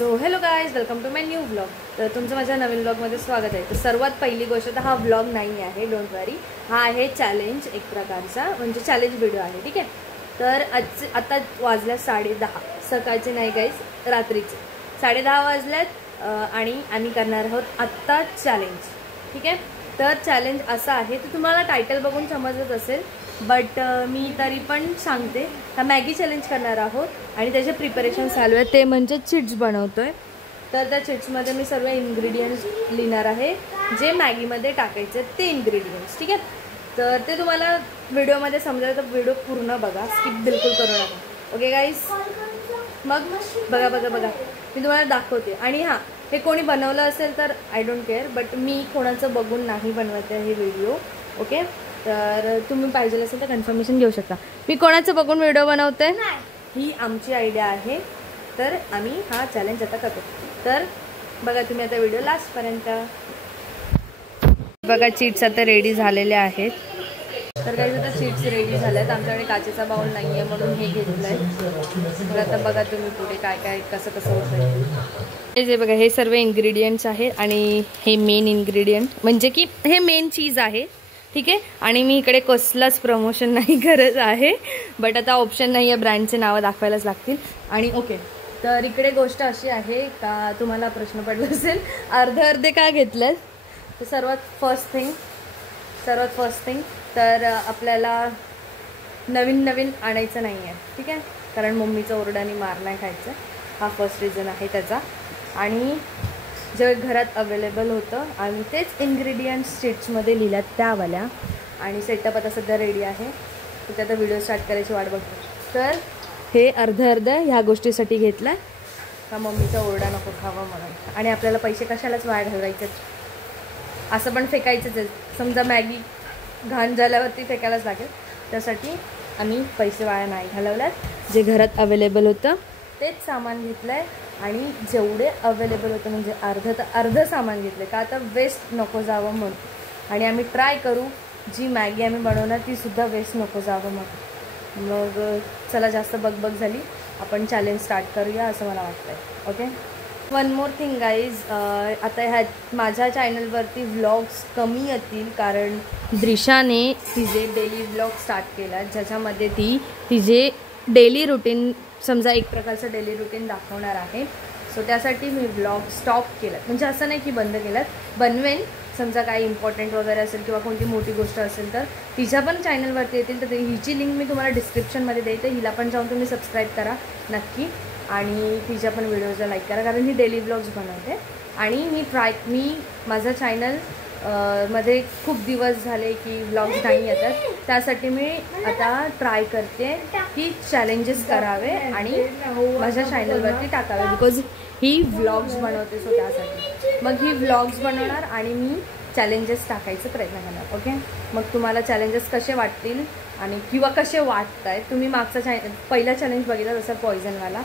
So hello guys, welcome to my new vlog. तर तुमचं माझ्या नवीन व्लॉगमध्ये स्वागत आहे। तर सर्वात पहिली गोष्ट तर हा व्लॉग नाही आहे, डोंट वरी, हा आहे चॅलेंज, एक प्रकारचा म्हणजे चॅलेंज व्हिडिओ आहे, ठीक आहे। तर आता वाजल्या 10:30, सकाळचे नाही गाईज, रात्रीचे 10:30 वाजल्यात आणि आम्ही करणार आहोत आत्ता चॅलेंज, ठीक आहे। तर चॅलेंज असा आहे, तर तुम्हाला टायटल बघून समजत असेल, बट मी तरी पण सांगते, हा मॅगी चॅलेंज करणार आहोत आणि त्याचे प्रिपरेशन चालू आहे, ते म्हणजे चिट्स बनवतोय। तर त्या चिट्समध्ये मी सर्व इन्ग्रेडियंट्स लिहिणार आहे, जे मॅगीमध्ये टाकायचे ते इन्ग्रेडियंट्स, ठीक आहे। तर ते तुम्हाला व्हिडिओमध्ये समजेल, तर व्हिडिओ पूर्ण बघा, स्किप बिलकुल करू नका, ओके गाईज। मग बघा मी तुम्हाला दाखवते। आणि हां, हे कोणी बनवलं असेल तर आय डोंट केअर, बट मी कोणाचं बघून नाही बनवते हे व्हिडिओ, ओके। तर तुम्ही पाहिजे असेल तर कन्फर्मेशन घेऊ शकता। मी कोणाचं बघून व्हिडिओ बनवते, ही आमची आयडिया आहे, तर आम्ही हा चॅलेंज आता करतो। तर बघा तुम्ही आता व्हिडिओ लास्टपर्यंत बघा। चीट्स आता रेडी झालेले आहेत। तर काही आता चीट्स रेडी झाल्यात, आमच्याकडे काचेचा बाउल नाही आहे म्हणून हे घेतलं आहे। तर आता बघा तुम्ही पुढे काय काय कसं कसं होतं हे बघा। हे सर्व इन्ग्रेडियंट्स आहेत आणि हे मेन इन्ग्रेडियंट म्हणजे की हे मेन चीज आहे, ठीक आहे। आणि मी इकडे कसलाच प्रमोशन नाही करत आहे, बट आता ऑप्शन नाही आहे, ब्रँडचे नावं दाखवायलाच लागतील। आणि ओके, तर इकडे गोष्ट अशी आहे का तुम्हाला प्रश्न पडला असेल अर्धे का घेतलं। तर सर्वात फर्स्ट थिंग तर आपल्याला नवीन आणायचं नाही आहे, ठीक आहे, कारण मम्मीचा ओरडाने मार नाही खायचं, हा फर्स्ट रिझन आहे त्याचा। आणि जे घरात अवेलेबल होतं आणि तेच इन्ग्रेडियंट्स चिट्समध्ये लिहिल्यात त्यावाल्या। आणि सेटअप आता सध्या रेडी आहे, तर ते आता व्हिडिओ स्टार्ट करायची वाट बघतो। तर हे अर्ध ह्या गोष्टीसाठी घेतलं का मम्मीचा ओरडा नको खावा म्हणून। आणि आपल्याला पैसे कशालाच वाया घालवायचे, असं पण फेकायचंच आहे, समजा मॅगी घाण झाल्यावरती फेकायलाच लागेल, त्यासाठी आम्ही पैसे वाया नाही घालवल्यात। जे घरात अवेलेबल होतं तेच सामान घेतलं आहे आणि जेवढे अवेलेबल होतं म्हणजे अर्ध सामान घेतलं का आता वेस्ट नको जावं म्हणून। आणि आम्ही ट्राय करू जी मॅगी आम्ही बनवणार ती सुद्धा वेस्ट नको जावं म्हणून। मग चला, जास्त बगबग झाली, आपण चॅलेंज स्टार्ट करूया असं मला वाटतंय, okay. One more thing guys, आता माझ्या चॅनलवरती व्लॉग्स कमी येतील, कारण द्रिशाने तिचे डेली व्लॉग स्टार्ट केला, ज्याच्यामध्ये ती तिचे डेली रुटीन, समजा एक प्रकारचं डेली रुटीन दाखवणार आहे। सो त्यासाठी मी व्लॉग स्टॉप केला, म्हणजे असं नाही की बंद केलात, बनवेन समजा काही इम्पॉर्टंट वगैरे असेल किंवा कोणती मोठी गोष्ट असेल तर तिच्या पण चॅनलवरती येतील। तर हिची लिंक मी तुम्हाला डिस्क्रिप्शनमध्ये देते, हिला पण जाऊन तुम्ही सबस्क्राईब करा नक्की, आणि तिच्या पण व्हिडिओजला लाईक करा, कारण ही डेली व्लॉग्स बनवते। आणि मी माझं चॅनल मध्ये खूप दिवस झाले की व्लॉग्स नाही येतात, त्यासाठी मी आता ट्राय करते की चॅलेंजेस करावे आणि माझ्या चॅनलवरती टाकावे, बिकॉज ही व्लॉग्स बनवते, सो त्यासाठी मग ही व्लॉग्स बनवणार आणि मी चॅलेंजेस टाकायचा प्रयत्न करणार, ओके। मग तुम्हाला चॅलेंजेस कसे वाटतील आणि किंवा कसे वाटत आहेत, तुम्ही मागचा पहिला चॅलेंज बघितला जसं पॉयझनवाला,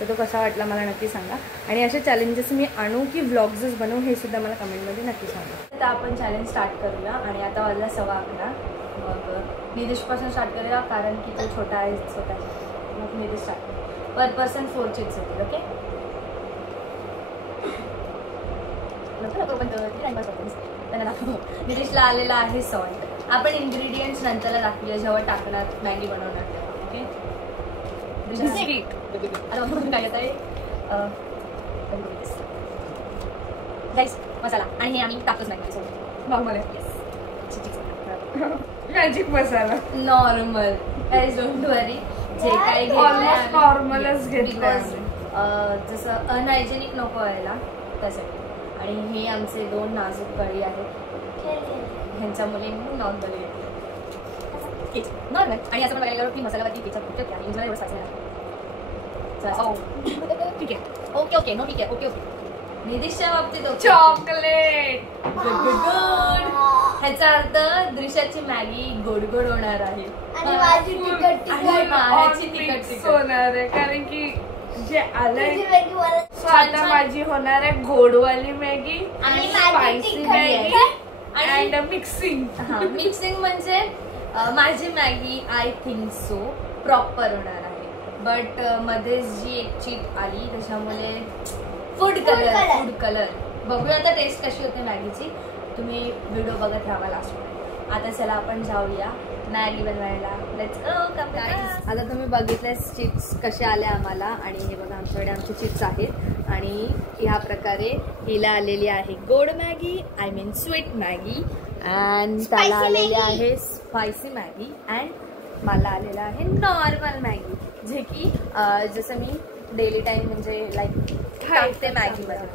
तर तो कसा वाटला मला नक्की सांगा। आणि असे चॅलेंजेस मी आणू की व्लॉग्सच बनवू हे सुद्धा मला कमेंटमध्ये नक्की सांगा। तर आपण चॅलेंज स्टार्ट करूया। आणि आता वाजला 11:15, मग निदेशपासून स्टार्ट करूया, कारण की तो छोटा आहे स्वतः, मग निदेश स्टार्ट। पर पर्सन 4 चिट्स होतील, ओके। निदेशला आलेला आहे सॉल्ट। आपण इन्ग्रेडियंट्स नंतरला दाखवूया जेव्हा टाकणार मॅगी बनवणार, ओके। काय येत आहे गाईस, मसाला, आणि हे आम्ही टाकतच नाही, normal magic masala normal guys, don't worry, जे काही घेतलं नॉर्मलच घेतलं, जसं अनहायजेनिक नको व्हायला त्यासाठी। आणि हे आमचे 2 नाजूक कळी आहेत, ह्यांच्या मुली नॉर्मल येते, नॉर्मल। आणि असं पण बघायला गेलो की मसाल्यावरती केचप खूप आहे, आणि मला एवढं साचलं नाही, ठीक आहे, ओके, नो ठीक आहे, ओके। निदेशच्या बाबतीत चॉकलेट गुड, ह्याचा अर्थ द्रिशाची मॅगी गोड होणार आहे आणि माझी तिखट होणार आहे, कारण की जे आलंय आता माझी होणार आहे गोडवाली मॅगी आणि स्पायसी मॅगी अँड मिक्सिंग। हां, मिक्सिंग म्हणजे माझी Maggi I think so proper होणार आहे, बट मध्येच जी एक चीट आली त्याच्यामुळे फूड कलर. बघूया आता टेस्ट कशी होते मॅगीची. तुम्ही व्हिडिओ बघत राहा लास्ट. आता चला आपण जाऊया मॅगी बनवायला. Let's go. आता तुम्ही बघितले चिप्स कसे आले आम्हाला. आणि हे बघा आमच्याकडे आमचे चिप्स आहेत. आणि ह्या प्रकारे हिला आलेली आहे गोड Maggi, I mean sweet Maggi. And त्याला आलेली आहे स्पायसी मॅगी. अँड मला आलेलं आहे नॉर्मल मॅगी, जे की जसं मी डेली टाईम म्हणजे लाईक खाते मॅगीमध्ये.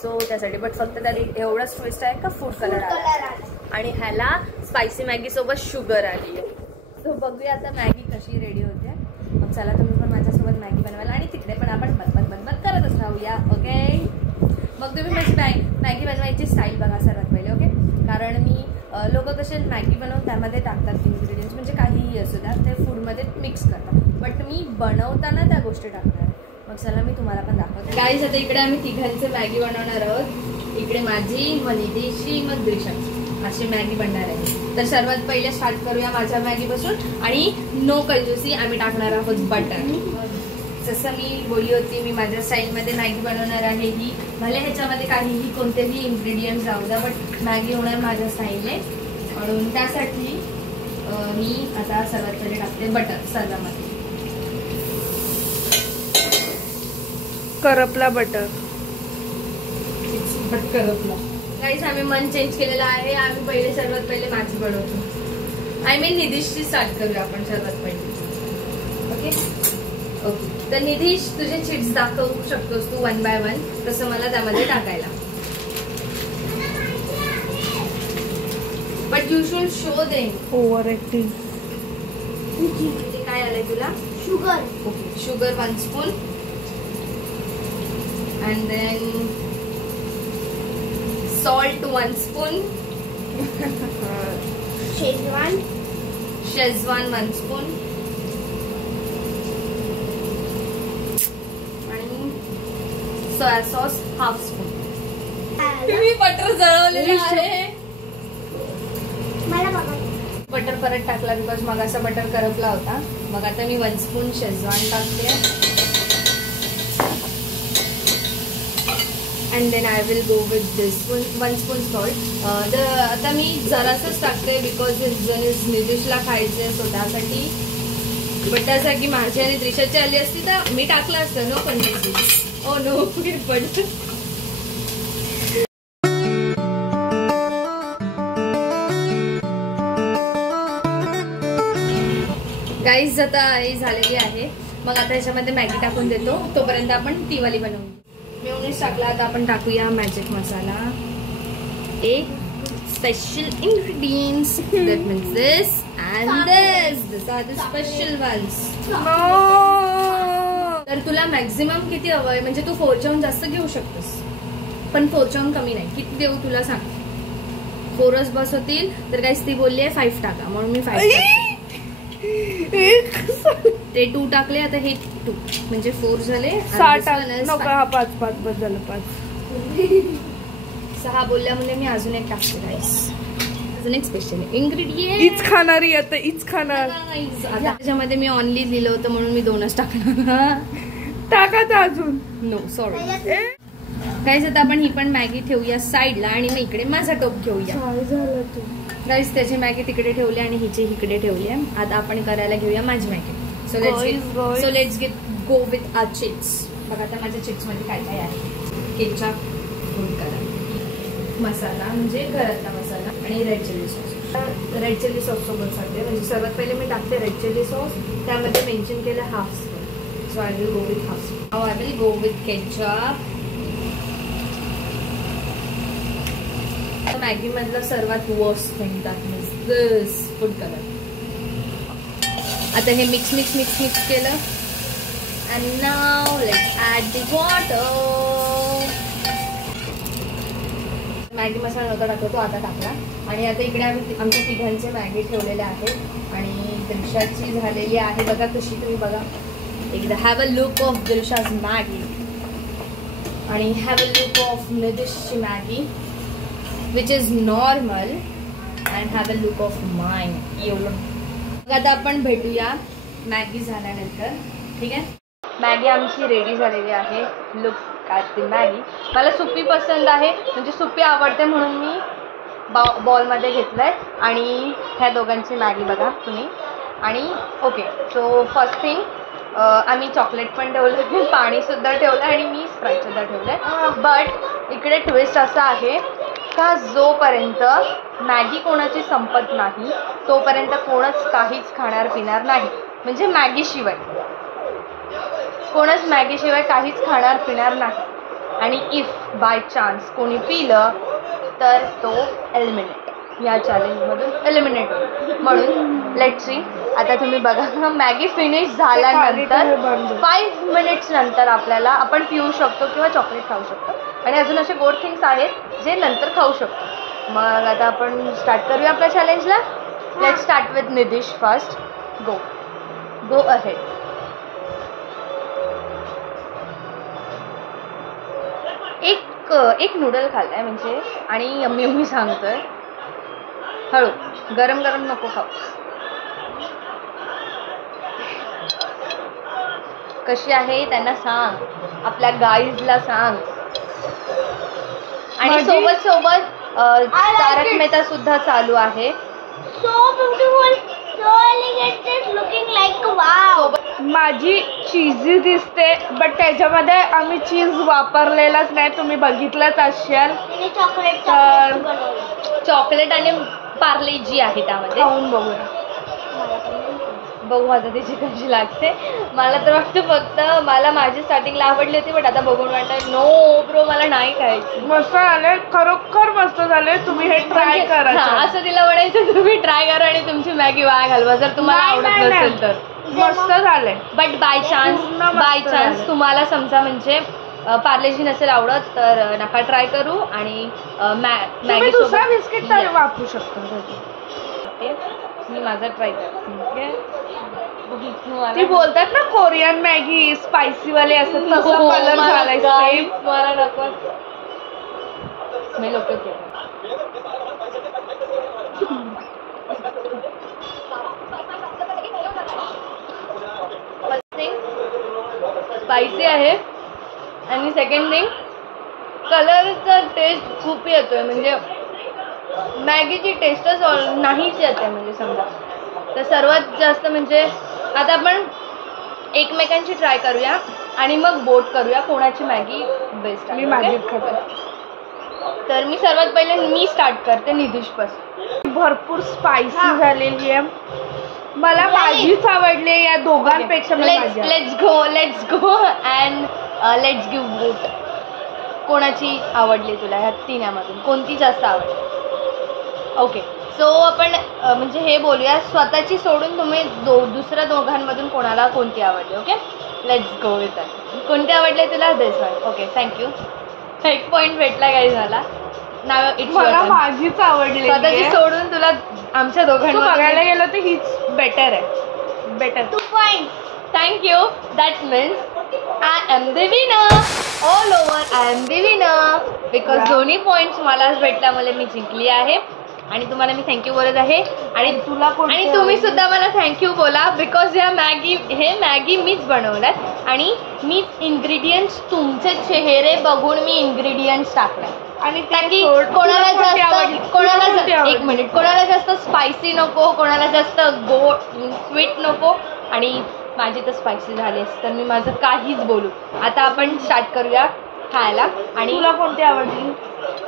सो त्यासाठी बट फक्त त्यात एवढंच ट्विस्ट आहे का फूड कलर आला. आणि ह्याला स्पायसी मॅगी सोबत शुगर आली आहे. सो बघूया आता मॅगी कशी रेडी होते. मग चला तुम्ही पण माझ्यासोबत मॅगी बनवायला आणि तिकडे पण आपण बनबत करतच राहूया. ओके. मग तुम्ही माझी मॅगी बनवायची स्टाईल बघा सर्वात पहिले. ओके. कारण मी लोक कसे मॅगी बनवून त्यामध्ये टाकतात इन्ग्रेडियंट्स, म्हणजे काहीही असू द्या ते फूडमध्ये मिक्स करतात. बट मी बनवताना त्या गोष्टी टाकणार. मग चला मी तुम्हाला पण दाखवते. गाईज आता इकडे आम्ही तिघांचे मॅगी बनवणार आहोत. इकडे माझी, मग निधीची, मग द्रिशाची अशी मॅगी बनणार आहे. तर सर्वात पहिले स्टार्ट करूया माझ्या मॅगीपासून. आणि नो कंजूसी, आम्ही टाकणार आहोत बटर. जसं मी बोलली होती मी माझ्या स्टाईलमध्ये मॅगी बनवणार आहे. ही भले ह्याच्यामध्ये काहीही कोणतेही इन्ग्रेडियंट जाऊ द्या, बट मॅगी होणार माझ्या स्टाईलने. म्हणून त्यासाठी मी आता सर्वात पहिले टाकते बटर सर्वामध्ये. करपला बटर. करपला. गाईस आम्ही मन चेंज केलेलं आहे. आम्ही पहिले सर्वात पहिले माझी बनवतो. आय मीन निधीशची स्टार्ट करूया आपण सर्वात पहिले. ओके. ओके. तर निधीश तुझे चिट्स दाखवू शकतोस तू 1 by 1. तसं मला त्यामध्ये टाकायला. But you should show them. Over acting. काय आलंय तुला? Sugar. Okay. Sugar 1 spoon. And then salt 1 spoon. Szechuan 1 spoon. आणि सोया सॉस 1/2 spoon. तुम्ही बटर जळवलेलं आहे. बटर परत टाकला बिकॉज मग असा बटर करपला होता. मग आता मी 1 spoon शेजवान टाकते. And then I will go with this 1 spoon salt. आता मी जरासंच टाकते बिकॉज निधीशला खायचे सो त्यासाठी. बट त्यासाठी माझी आणि त्रिशाची आली असती तर मी टाकलं असतं. नो पण ओ नो पण गाईज आता ही झालेली आहे. मग आता ह्याच्यामध्ये मॅगी टाकून देतो. तोपर्यंत आपण ती वाली बनवू. मेयोनीज टाकला. आता आपण टाकूया मॅजिक मसाला. एक special ingredients that means this and this are the special ones. तर तुला मॅक्झिमम किती हवंय म्हणजे तू 4च्याहून जास्त घेऊ शकतोस, पण 4च्याहून कमी नाही. किती देऊ तुला सांग. 4च बस होतील. तर काहीच ती बोलली आहे 5 टाका म्हणून मी 5 टाकते. ते 2 टाकले. आता हे 2 म्हणजे 4 झाले. 6 नका 5 बस झालं. 6 बोलल्यामुळे मी अजून एक टाकते गाईस. अजून एक स्पेशल इंग्रेडियंट. इच खाणारी आता इच खाणार. आता त्याच्यामध्ये मी ऑनली लिहिलं होतं म्हणून मी 2च टाकणार. टाकायचं अजून. नो सॉरी गाईस. आता आपण ही पण मॅगी ठेवूया साईडला आणि मग इकडे माझा टोप घेऊया. झालं तू गाईस त्याची मॅगी तिकडे ठेवली आणि हिची इकडे ठेवली आहे. आता आपण करायला घेऊया माझी Maggi. So let's go with our chips. बघा आता माझ्या चिप्स मध्ये काय काय आहे. केचप, फूड कलर, मसाला म्हणजे घरातला मसाला आणि red chilli sauce. Red chilli sauce सोबत सांगते. म्हणजे सर्वात पहिले मी टाकते रेड चिली सॉस. त्यामध्ये मेन्शन केलं 1/2 spoon. So I will go with 1/2 spoon. Now I will go with ketchup. Maggi मधला सर्वात worst thing that means this food colour. आता हे मिक्स केलं. And now let's add the water. Maggi masala नव्हता टाकतो, आता टाकला. आणि आता इकडे आम्ही आमच्या तिघांचे मॅगी ठेवलेले आहेत आणि दिलशाची झालेली आहे. बघा कशी, तुम्ही बघा एकदा. Have a look of Dilshaj Maggi आणि हॅव अ लुक ऑफ निदिशची Maggi which is normal and have a look of mine. एवढं. आता आपण भेटूया मॅगी झाल्यानंतर. ठीक आहे. मॅगी आमची रेडी झालेली आहे. लुक प्रकारची मॅगी. मला सुपी पसंत आहे, म्हणजे सुपी आवडते म्हणून मी बॉलमध्ये घेतलं आहे. आणि ह्या दोघांची मॅगी बघा तुम्ही. आणि ओके, सो फर्स्ट थिंग आम्ही चॉकलेट पण ठेवलं, पाणीसुद्धा ठेवलं आणि मी स्प्राईटसुद्धा ठेवलं आहे. बट इकडे ट्विस्ट असा आहे का जोपर्यंत मॅगी कोणाची संपत नाही तोपर्यंत कोणच काहीच खाणार पिणार नाही. म्हणजे मॅगीशिवाय कोणच मॅगीशिवाय काहीच खाणार पिणार नाही. आणि इफ बाय चान्स कोणी पिलं तर तो एलिमिनेट, या चॅलेंजमधून एलिमिनेट होईल. म्हणून लेट्स सी. आता तुम्ही बघा, मॅगी फिनिश झाल्यानंतर 5 मिनिट्स नंतर आपण पिऊ शकतो किंवा चॉकलेट खाऊ शकतो. आणि अजून असे गोड थिंग्स आहेत जे नंतर खाऊ शकतो. मग आता आपण स्टार्ट करूया आपल्या चॅलेंजला. Let's start with Nidish first. Go ahead. एक नूडल खाल्लाय म्हणजे, आणि यम्मी यम्मी सांगतोय. हळू, गरम गरम नको खाऊ. कशी आहे त्यांना सांग, आपल्या गाईजला सांग. आणि सोबत सोबत तारक मेहता सुद्धा चालू आहे. So beautiful, so elegant, it's looking like wow. माझी चीजी दिसते, बट त्याच्यामध्ये आम्ही चीज वापरलेलाच नाही, तुम्ही बघितलंच असाल. चॉकलेट आणि पार्ले जी आहे त्यामध्ये. खाऊन बघूया. बघू आता त्याची कशी लागते. मला तर वाटतं फक्त मला माझी स्टार्टिंगला आवडली होती, बट आता बघून वाटतं नो ब्रो मला नाही खायची. मस्त झाले, खरोखर मस्त झाले. तुम्ही हे ट्राय करा. असं तिला म्हणायचं तुम्ही ट्राय करा आणि तुमची मॅगी वाया घालवा जर तुम्हाला आवडत नसेल तर. मस्त झाले. बट बाय चान्स तुम्हाला समजा म्हणजे पार्लेजी नसेल आवडत तर नका ट्राय करू. आणि मॅगी दुसरा बिस्किट तर वापरू शकतो. मी माझा ट्राय करते. ती बोलतात ना कोरियन मॅगी स्पायसी वाले असतात, तसा कलर झालाय सेम. मला नको smell. Okay first thing spicy आहे, आणि सेकंड थिंग कलरचा टेस्ट खूप येतोय. म्हणजे मॅगीची टेस्टच नाहीच येते. म्हणजे समजा तर सर्वात जास्त म्हणजे आता आपण एकमेकांची ट्राय करूया आणि मग बोट करूया कोणाची मॅगी बेस्ट आहे. मी मॅगी खाते. तर मी सर्वात पहिले मी स्टार्ट करते निदिशपासून. भरपूर स्पायसी झालेली आहे. मला माझीच आवडली या दोघांपेक्षा. Let's go and let's give vote. कोणाची आवडली तुला ह्या तिन्यामधून, कोणती जास्त आवडली? ओके, सो आपण म्हणजे हे बोलूया स्वतःची सोडून तुम्ही दुसऱ्या दोघांमधून कोणाला कोणती आवडली. Okay, let's go with that. कोणती आवडली तुला? दिस वन. Okay, thank you. 1 पॉईंट भेटला काही झाला. मला माझीच आवडली. स्वतःची सोडून तुला आमच्या दोघांना बघायला गेलं तर हीच बेटर आहे. Better. 2 points. Thank you. That means I am the winner. All over I am the winner because दोन्ही पॉईंट्स मलाच भेटल्यामुळे मी जिंकली आहे. आणि तुम्हाला मी थँक्यू बोलत आहे. आणि तुम्ही सुद्धा मला थँक्यू बोला बिकॉज हे मॅगी मीच बनवल्यात आणि मीच इंग्रेडियंट्स तुमचे चेहरे बघून मी इंग्रेडियंट्स टाकले. आणि कोणाला जास्त स्पायसी नको, कोणाला जास्त स्वीट नको. आणि माझी तर स्पायसी झाली असते तर मी माझं काहीच बोलू. आता आपण स्टार्ट करूया खायला. आणि तुला कोणती आवडली?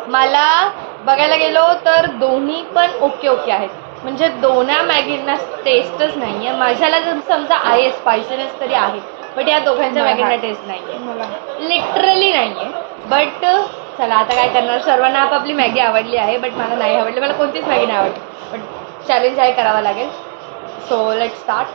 मला बघायला गेलो तर दोन्ही पण ओके आहेत. म्हणजे दोन्ही मॅगींना टेस्टच नाही आहे. माझ्याला जर समजा आहे स्पायसीनेस तरी आहे, बट या दोघांच्या मॅगींना टेस्ट नाही आहे, लिटरली नाही आहे. बट चला आता काय करणार, सर्वांना आपापली मॅगी आवडली आहे, बट मला नाही आवडली. मला कोणतीच मॅगी नाही आवडली, बट चॅलेंज आहे करावा लागेल. So let's start.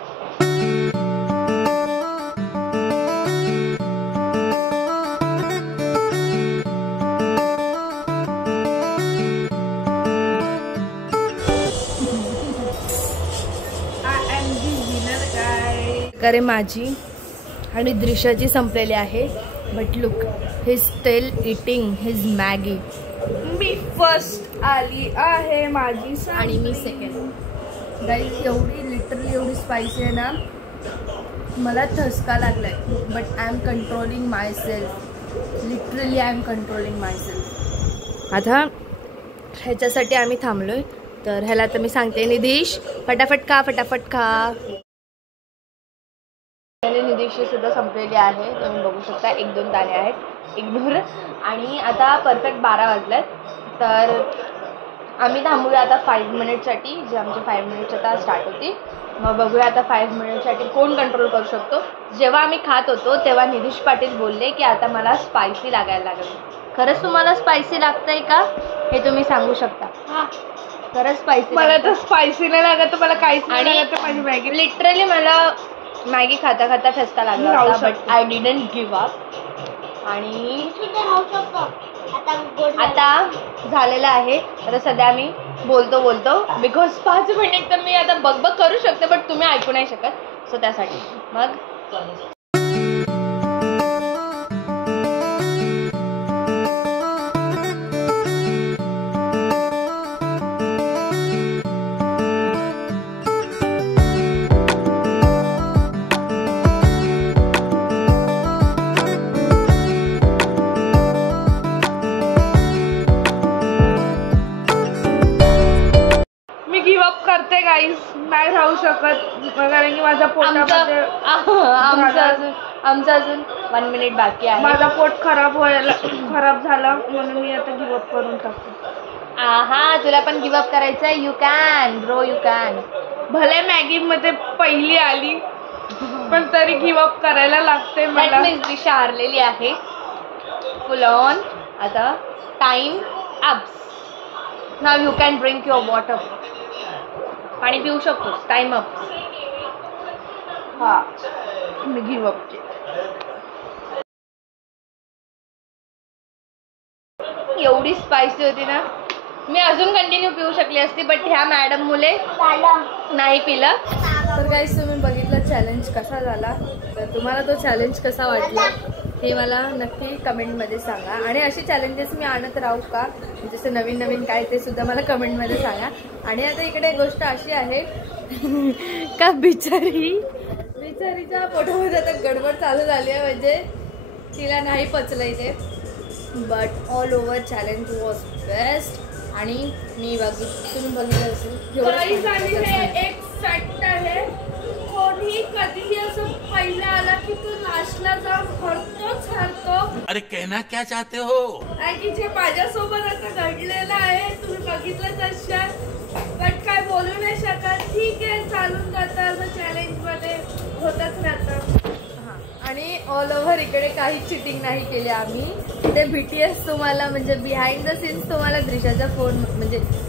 करे माझी आणि दृश्याची संपलेली आहे. But look, he still eating his Maggi. Me first आली आहे, माझी आणि मी सेकंड. गाईज एवढी लिटरली एवढी स्पायसी आहे ना, मला ठसका लागलाय. But I am controlling my self. Literally I am controlling my self. आता ह्याच्यासाठी आम्ही थांबलोय. तर ह्याला आता मी सांगते, निधीश फटाफट खा, फटाफट खा. निधीशची सुद्धा संपलेली आहे. तुम्ही बघू शकता 1-2 दाणे आहेत. इग्नोर. आणि आता परफेक्ट 12 वाजलेत. तर आम्ही थांबूया आता 5 मिनिटसाठी, जे आमचे 5 मिनिट्स आता स्टार्ट होती. मग बघूया आता 5 मिनिटसाठी कोण कंट्रोल करू शकतो. जेव्हा आम्ही खात होतो तेव्हा निधीश पाटील बोलले की आता मला स्पायसी लागायला लागेल. खरंच तुम्हाला स्पायसी लागतंय का हे तुम्ही सांगू शकता. खरंच स्पायसी मला तर स्पायसी नाही लागत, मला काहीच नाही लागत. माझी मॅगी लिटरली मला मॅगी खाता खाता ठसका लागला होता. But I didn't give up. आणि आता झालेलं आहे. आता सध्या मी बोलतो बिकॉज 5 मिनिट तर मी आता बघ करू शकते, बट तुम्ही ऐकू नाही शकत. सो त्यासाठी मग करते गाईज. नाही राहू शकत कारण की माझा पोटामध्ये आमचं अजून 1 मिनिट बाकी आहे. माझा पोट खराब झाला म्हणून मी आता गिव्हअप करून टाकते. तुला पण गिव्हअप करायचं. You can bro, you can. भले मॅगी मध्ये पहिली आली पण तरी गिव्हअप करायला लागते मला. दिशा हारलेली आहे फुल ऑन. आता time up. Now you can drink your water. पाणी पिऊ शकतोस. Time up. मी गिव्हअप केलं. एवढी स्पायसी होती ना, मी अजून कंटिन्यू पिऊ शकली असती, बट ह्या मॅडम मुले नाही पिलं. तर गाईस तुम्ही बघितलं चॅलेंज कसा झाला. तर तुम्हाला तो चॅलेंज कसा वाटला हे मला नक्की कमेंटमध्ये सांगा. आणि असे चॅलेंजेस मी आणत राहू का, जसं नवीन नवीन काय ते सुद्धा मला कमेंटमध्ये सांगा. आणि आता इकडे गोष्ट अशी आहे का बिचारीच्या पोटामध्ये आता गडबड चालू झाली आहे. म्हणजे तिला नाही पचलंय ते. But all over challenge was best. आणि मी तुम्ही बघितलं असेल एक फॅक्ट आहे, कोणी कधीही असं पहिला आला की तो लास्टला जाऊन हरतो. अरे कहना क्या चाहते हो. आणि जे माझ्यासोबत आता घडलेलं आहे तुम्ही बघितलंच असाल. बट काय बोलू नाही शकत. ठीक आहे, चालून जातं असं चॅलेंज मध्ये होतच राहतं. आणि ऑल ओव्हर इकडे काही चिटिंग नाही केली आम्ही. ते BTS तुम्हाला म्हणजे बिहाइंड द सीन्स तुम्हाला त्रिशाच्या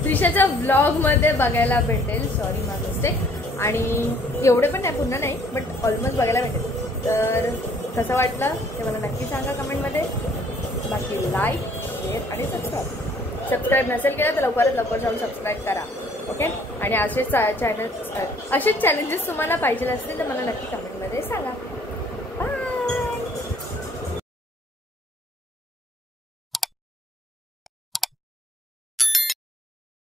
त्रिशाच्या व्लॉगमध्ये बघायला भेटेल. सॉरी माय मिस्टेक. आणि एवढे पण नाही, पुन्हा नाही, बट ऑलमोस्ट बघायला भेटेल. तर कसं वाटलं ते मला नक्की सांगा कमेंटमध्ये. बाकी लाईक, शेअर आणि सबस्क्राईब नसेल केलं तर लवकरात लवकर जाऊन सबस्क्राईब करा. ओके. आणि असेच चॅलेंजेस तुम्हाला पाहिजे असतील तर मला नक्की कमेंटमध्ये सांगा.